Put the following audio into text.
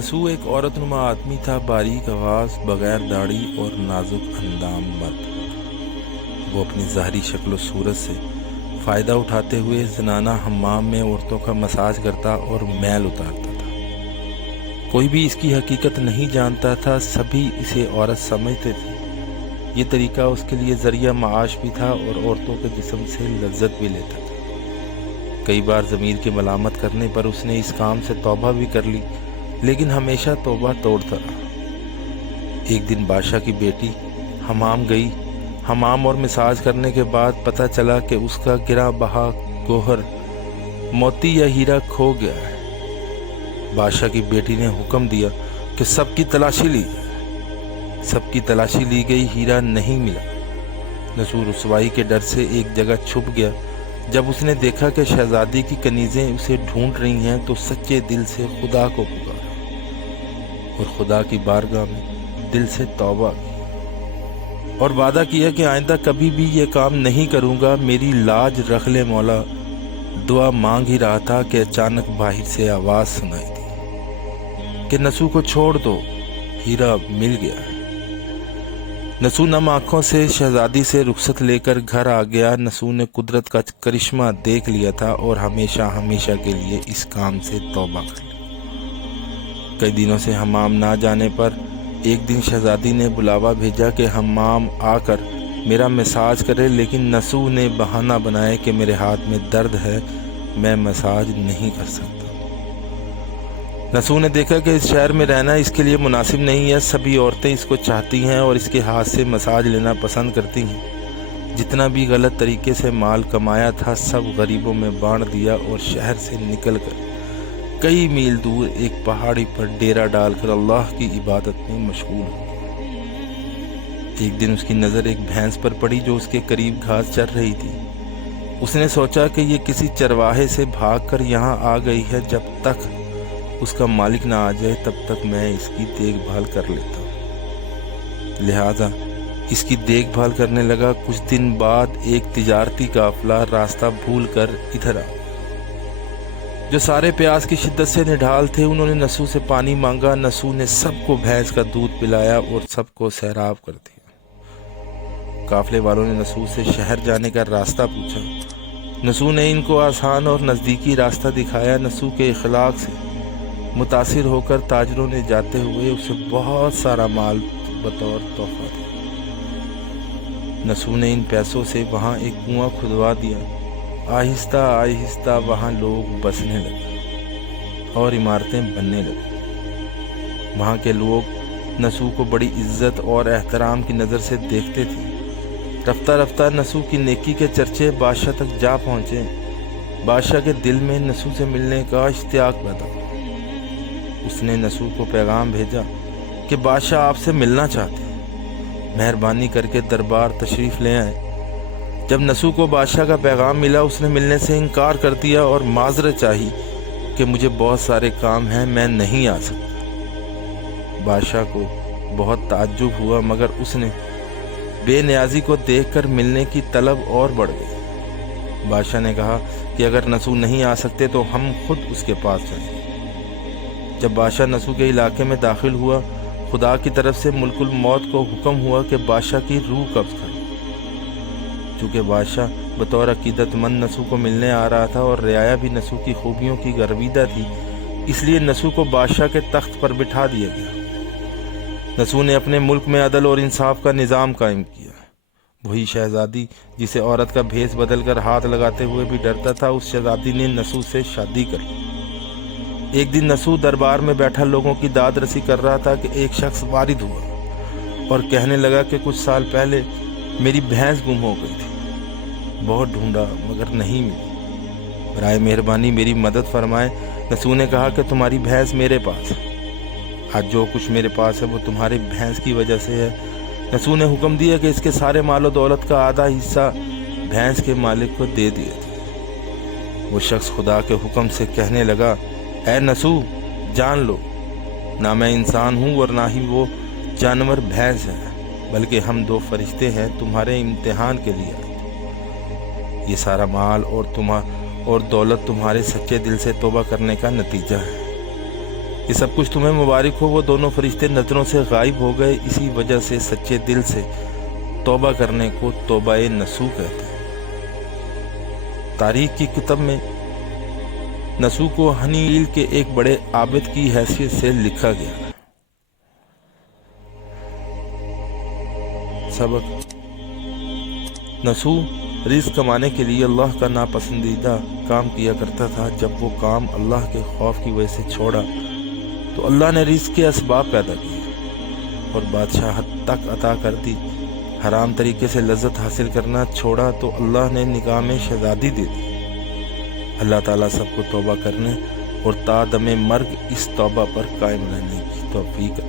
نسو ایک عورت نما آدمی تھا، باریک آواز، بغیر داڑھی اور نازک اندام مرد۔ وہ اپنی ظاہری شکل و صورت سے فائدہ اٹھاتے ہوئے زنانہ حمام میں عورتوں کا مساج کرتا اور میل اتارتا تھا۔ کوئی بھی اس کی حقیقت نہیں جانتا تھا، سبھی اسے عورت سمجھتے تھے۔ یہ طریقہ اس کے لیے ذریعہ معاش بھی تھا اور عورتوں کے جسم سے لذت بھی لیتا تھا۔ کئی بار ضمیر کے ملامت کرنے پر اس نے اس کام سے توبہ بھی کر لی، لیکن ہمیشہ توبہ توڑتا رہا۔ ایک دن بادشاہ کی بیٹی حمام گئی۔ حمام اور مساج کرنے کے بعد پتہ چلا کہ اس کا گراں بہا گوہر موتی یا ہیرا کھو گیا ہے۔ بادشاہ کی بیٹی نے حکم دیا کہ سب کی تلاشی لی جائے۔ سب کی تلاشی لی گئی، ہیرا نہیں ملا۔ نسو رسوائی کے ڈر سے ایک جگہ چھپ گیا۔ جب اس نے دیکھا کہ شہزادی کی کنیزیں اسے ڈھونڈ رہی ہیں تو سچے دل سے خدا کو پکارا اور خدا کی بارگاہ میں دل سے توبہ کی اور وعدہ کیا کہ آئندہ کبھی بھی یہ کام نہیں کروں گا، میری لاج رکھ لے مولا۔ دعا مانگ ہی رہا تھا کہ اچانک باہر سے آواز سنائی دی کہ نسو کو چھوڑ دو، ہیرا مل گیا ہے۔ نسو نم آنکھوں سے شہزادی سے رخصت لے کر گھر آ گیا۔ نسو نے قدرت کا کرشمہ دیکھ لیا تھا اور ہمیشہ ہمیشہ کے لیے اس کام سے توبہ کر لی۔ کئی دنوں سے حمام نہ جانے پر ایک دن شہزادی نے بلاوا بھیجا کہ حمام آ کر میرا مساج کرے، لیکن نسو نے بہانہ بنایا کہ میرے ہاتھ میں درد ہے، میں مساج نہیں کر سکتا۔ نسو نے دیکھا کہ اس شہر میں رہنا اس کے لیے مناسب نہیں ہے، سبھی عورتیں اس کو چاہتی ہیں اور اس کے ہاتھ سے مساج لینا پسند کرتی ہیں۔ جتنا بھی غلط طریقے سے مال کمایا تھا سب غریبوں میں بانٹ دیا اور شہر سے نکل کر کئی میل دور ایک پہاڑی پر ڈیرا ڈال کر اللہ کی عبادت میں مشغول ہو گیا۔ ایک دن اس کی نظر ایک بھینس پر پڑی جو اس کے قریب گھاس چر رہی تھی۔ اس نے سوچا کہ یہ کسی چرواہے سے بھاگ کر یہاں آ گئی ہے، جب تک اس کا مالک نہ آ جائے تب تک میں اس کی دیکھ بھال کر لیتا ہوں۔ لہذا اس کی دیکھ بھال کرنے لگا۔ کچھ دن بعد ایک تجارتی قافلہ راستہ بھول کر ادھر آ، جو سارے پیاس کی شدت سے نڈھال تھے۔ انہوں نے نسو سے پانی مانگا۔ نسو نے سب کو بھینس کا دودھ پلایا اور سب کو سیراب کر دیا۔ قافلے والوں نے نسو سے شہر جانے کا راستہ پوچھا۔ نسو نے ان کو آسان اور نزدیکی راستہ دکھایا۔ نسو کے اخلاق سے متاثر ہو کر تاجروں نے جاتے ہوئے اسے بہت سارا مال بطور تحفہ دیا۔ نسو نے ان پیسوں سے وہاں ایک کنواں کھدوا دیا۔ آہستہ آہستہ وہاں لوگ بسنے لگے اور عمارتیں بننے لگی۔ وہاں کے لوگ نسو کو بڑی عزت اور احترام کی نظر سے دیکھتے تھے۔ رفتہ رفتہ نسو کی نیکی کے چرچے بادشاہ تک جا پہنچے۔ بادشاہ کے دل میں نسو سے ملنے کا اشتیاق پیدا ہوا۔ اس نے نسو کو پیغام بھیجا کہ بادشاہ آپ سے ملنا چاہتے ہیں، مہربانی کر کے دربار تشریف لے آئیں۔ جب نسو کو بادشاہ کا پیغام ملا اس نے ملنے سے انکار کر دیا اور معذرت چاہی کہ مجھے بہت سارے کام ہیں، میں نہیں آ سکتا۔ بادشاہ کو بہت تعجب ہوا، مگر اس نے بے نیازی کو دیکھ کر ملنے کی طلب اور بڑھ گئی۔ بادشاہ نے کہا کہ اگر نسو نہیں آ سکتے تو ہم خود اس کے پاس جائیں گے۔ جب بادشاہ نسو کے علاقے میں داخل ہوا، خدا کی طرف سے ملک الموت کو حکم ہوا کہ بادشاہ کی روح قبض کرے۔ چونکہ بادشاہ بطور عقیدت مند نسو کو ملنے آ رہا تھا اور رعایا بھی نسو کی خوبیوں کی گرویدہ تھی، اس لیے نسو کو بادشاہ کے تخت پر بٹھا دیا گیا۔ نسو نے اپنے ملک میں عدل اور انصاف کا نظام قائم کیا۔ وہی شہزادی جسے عورت کا بھیس بدل کر ہاتھ لگاتے ہوئے بھی ڈرتا تھا، اس شہزادی نے نسو سے شادی کر لی۔ ایک دن نسو دربار میں بیٹھا لوگوں کی داد رسی کر رہا تھا کہ ایک شخص وارد ہوا اور کہنے لگا کہ کچھ سال پہلے میری بھینس گم ہو گئی تھی، بہت ڈھونڈا مگر نہیں ملی، برائے مہربانی میری مدد فرمائے۔ نسو نے کہا کہ تمہاری بھینس میرے پاس ہے، آج جو کچھ میرے پاس ہے وہ تمہاری بھینس کی وجہ سے ہے۔ نسو نے حکم دیا کہ اس کے سارے مال و دولت کا آدھا حصہ بھینس کے مالک کو دے دیا تھا۔ وہ شخص خدا کے حکم سے کہنے لگا، اے نسو جان لو، نہ میں انسان ہوں اور نہ ہی وہ جانور بھینس ہے، بلکہ ہم دو فرشتے ہیں تمہارے امتحان کے لیے آئے تھے۔ یہ سارا مال اور دولت تمہارے سچے دل سے توبہ کرنے کا نتیجہ ہے۔ یہ سب کچھ تمہیں مبارک ہو۔ وہ دونوں فرشتے نظروں سے غائب ہو گئے۔ اسی وجہ سے سچے دل سے توبہ کرنے کو توبہ نصوح کہتے ہیں۔ تاریخ کی کتب میں نصوح کو ہنی کے ایک بڑے عابد کی حیثیت سے لکھا گیا ہے۔ سبق: نصوح رزق کمانے کے لیے اللہ کا ناپسندیدہ کام کیا کرتا تھا۔ جب وہ کام اللہ کے خوف کی وجہ سے چھوڑا تو اللہ نے رزق کے اسباب پیدا کیے اور بادشاہت تک عطا کر دی۔ حرام طریقے سے لذت حاصل کرنا چھوڑا تو اللہ نے نکاح میں شہزادی دے دی۔ اللہ تعالیٰ سب کو توبہ کرنے اور تا دم مرگ اس توبہ پر قائم رہنے کی توفیق